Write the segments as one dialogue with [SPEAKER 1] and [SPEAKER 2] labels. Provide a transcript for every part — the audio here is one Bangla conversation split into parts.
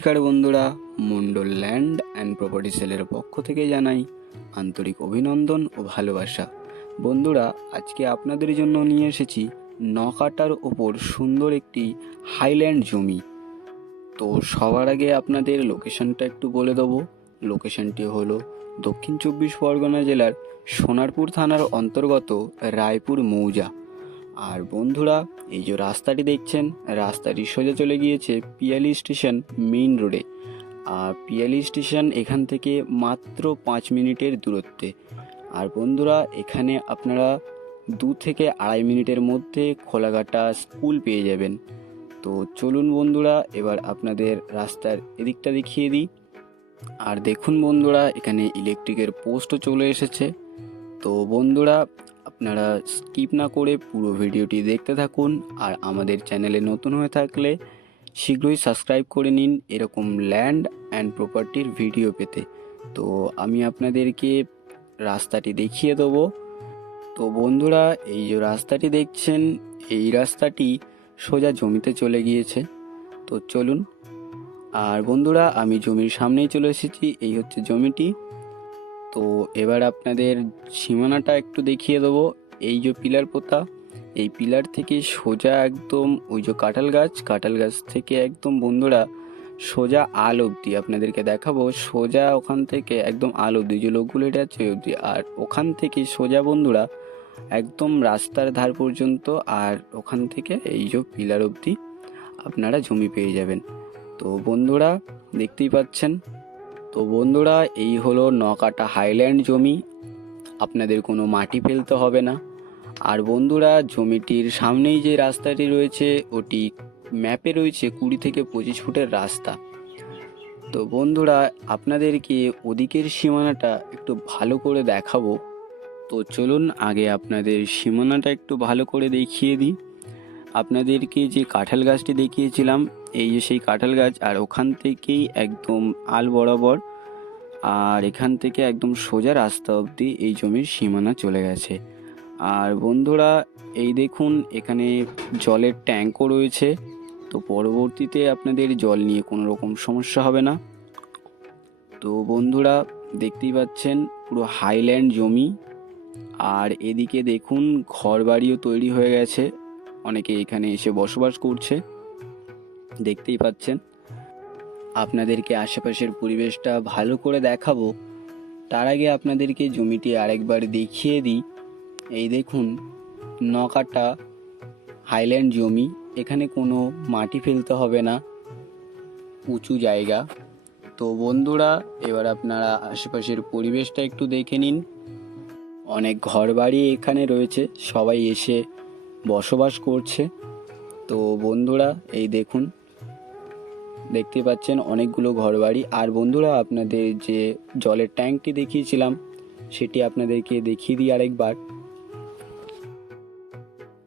[SPEAKER 1] নমস্কার বন্ধুরা, মন্ডল ল্যান্ড অ্যান্ড প্রপার্টি সেলের পক্ষ থেকে জানাই আন্তরিক অভিনন্দন ও ভালোবাসা। বন্ধুরা, আজকে আপনাদের জন্য নিয়ে এসেছি নকাটার ওপর সুন্দর একটি হাইল্যান্ড জমি। তো সবার আগে আপনাদের লোকেশনটা একটু বলে দেবো। লোকেশনটি হলো দক্ষিণ চব্বিশ পরগনা জেলার সোনারপুর থানার অন্তর্গত রায়পুর মৌজা। আর বন্ধুরা, এই যে রাস্তাটি দেখছেন, রাস্তাটি সোজা চলে গিয়েছে পিয়ালি স্টেশন মেইন রোডে। আর পিয়ালি স্টেশন এখান থেকে মাত্র পাঁচ মিনিটের দূরত্বে। আর বন্ধুরা, এখানে আপনারা দু থেকে আড়াই মিনিটের মধ্যে খোলাঘাটা স্কুল পেয়ে যাবেন। তো চলুন বন্ধুরা, এবার আপনাদের রাস্তার এদিকটা দেখিয়ে দিই। আর দেখুন বন্ধুরা, এখানে ইলেকট্রিকের পোস্টও চলে এসেছে। তো বন্ধুরা, আপনারা স্কিপ না করে পুরো ভিডিওটি দেখতে থাকুন আর আমাদের চ্যানেলে নতুন হয়ে থাকলে শীঘ্রই সাবস্ক্রাইব করে নিন এরকম ল্যান্ড অ্যান্ড প্রপার্টির ভিডিও পেতে। তো আমি আপনাদেরকে রাস্তাটি দেখিয়ে দেবো। তো বন্ধুরা, এই যে রাস্তাটি দেখছেন, এই রাস্তাটি সোজা জমিতে চলে গিয়েছে। তো চলুন। আর বন্ধুরা, আমি জমির সামনেই চলে এসেছি, এই হচ্ছে জমিটি। তো এবার আপনাদের সীমানাটা একটু দেখিয়ে দেবো। এই যে পিলার পোতা, এই পিলার থেকে সোজা একদম ওই যে কাঁঠাল গাছ কাঁঠাল গাছ থেকে একদম বন্ধুরা সোজা আল অবধি আপনাদেরকে দেখাবো। সোজা ওখান থেকে একদম আল অবধি যে লোকগুলো এটা আছে অবধি। আর ওখান থেকে সোজা বন্ধুরা একদম রাস্তার ধার পর্যন্ত, আর ওখান থেকে এই যে পিলার অবধি আপনারা জমি পেয়ে যাবেন। তো বন্ধুরা দেখতেই পাচ্ছেন তো বন্ধুরা, এই হলো নকাটা হাইল্যান্ড জমি। আপনাদের কোনো মাটি ফেলতে হবে না। আর বন্ধুরা, জমিটির সামনেই যে রাস্তাটি রয়েছে, ওটি ম্যাপে রয়েছে কুড়ি থেকে পঁচিশ ফুটের রাস্তা। তো বন্ধুরা, আপনাদেরকে ওদিকের সীমানাটা একটু ভালো করে দেখাবো। তো চলুন, আগে আপনাদের সীমানাটা একটু ভালো করে দেখিয়ে দিই। আপনাদেরকে যে কাঁঠাল গাছটি দেখিয়েছিলাম, এই যে সেই কাঁঠাল গাছ, আর ওখান থেকেই একদম আল বরাবর, আর এখান থেকে একদম সোজা রাস্তা অবধি এই জমির সীমানা চলে গেছে। আর বন্ধুরা, এই দেখুন, এখানে জলের ট্যাঙ্কও রয়েছে। তো পরবর্তীতে আপনাদের জল নিয়ে কোনো রকম সমস্যা হবে না। তো বন্ধুরা, দেখতেই পাচ্ছেন, পুরো হাইল্যান্ড জমি। আর এদিকে দেখুন ঘর বাড়িও তৈরি হয়ে গেছে। অনেকে এখানে এসে বসবাস করছে। দেখতেই পাচ্ছেন। আপনাদেরকে আশেপাশের পরিবেশটা ভালো করে দেখাবো। তার আগে আপনাদেরকে জমিটি আরেকবার দেখিয়ে দিই। এই দেখুন, নকাটা হাইল্যান্ড জমি। এখানে কোনো মাটি ফেলতে হবে না। উঁচু জায়গা। তো বন্ধুরা, এবার আপনারা আশেপাশের পরিবেশটা একটু দেখে নিন। অনেক ঘর বাড়ি এখানে রয়েছে। সবাই এসে বসবাস করছে। তো বন্ধুরা, এই দেখুন দেখতে পাচ্ছেন অনেকগুলো ঘরবাড়ি। আর বন্ধুরা, আপনাদের যে জলের ট্যাঙ্কটি দেখিয়েছিলাম, সেটি আপনাদেরকে দেখিয়ে দিই আরেকবার।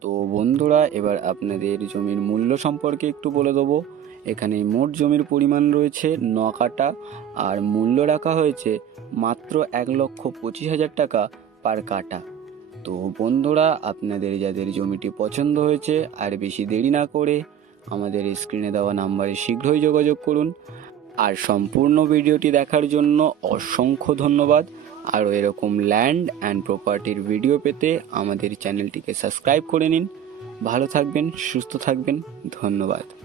[SPEAKER 1] তো বন্ধুরা, এবার আপনাদের জমির মূল্য সম্পর্কে একটু বলে দেবো। এখানে মোট জমির পরিমাণ রয়েছে ন কাটা আর মূল্য রাখা হয়েছে মাত্র এক লক্ষ পঁচিশ হাজার টাকা পার কাটা তো বন্ধুরা, আপনাদের যাদের জমিটি পছন্দ হয়েছে আর বেশি দেরি না করে আমাদের স্ক্রিনে দেওয়া নাম্বারে শীঘ্রই যোগাযোগ করুন। আর সম্পূর্ণ ভিডিওটি দেখার জন্য অসংখ্য ধন্যবাদ। আরও এরকম ল্যান্ড অ্যান্ড প্রপার্টির ভিডিও পেতে আমাদের চ্যানেলটিকে সাবস্ক্রাইব করে নিন। ভালো থাকবেন, সুস্থ থাকবেন। ধন্যবাদ।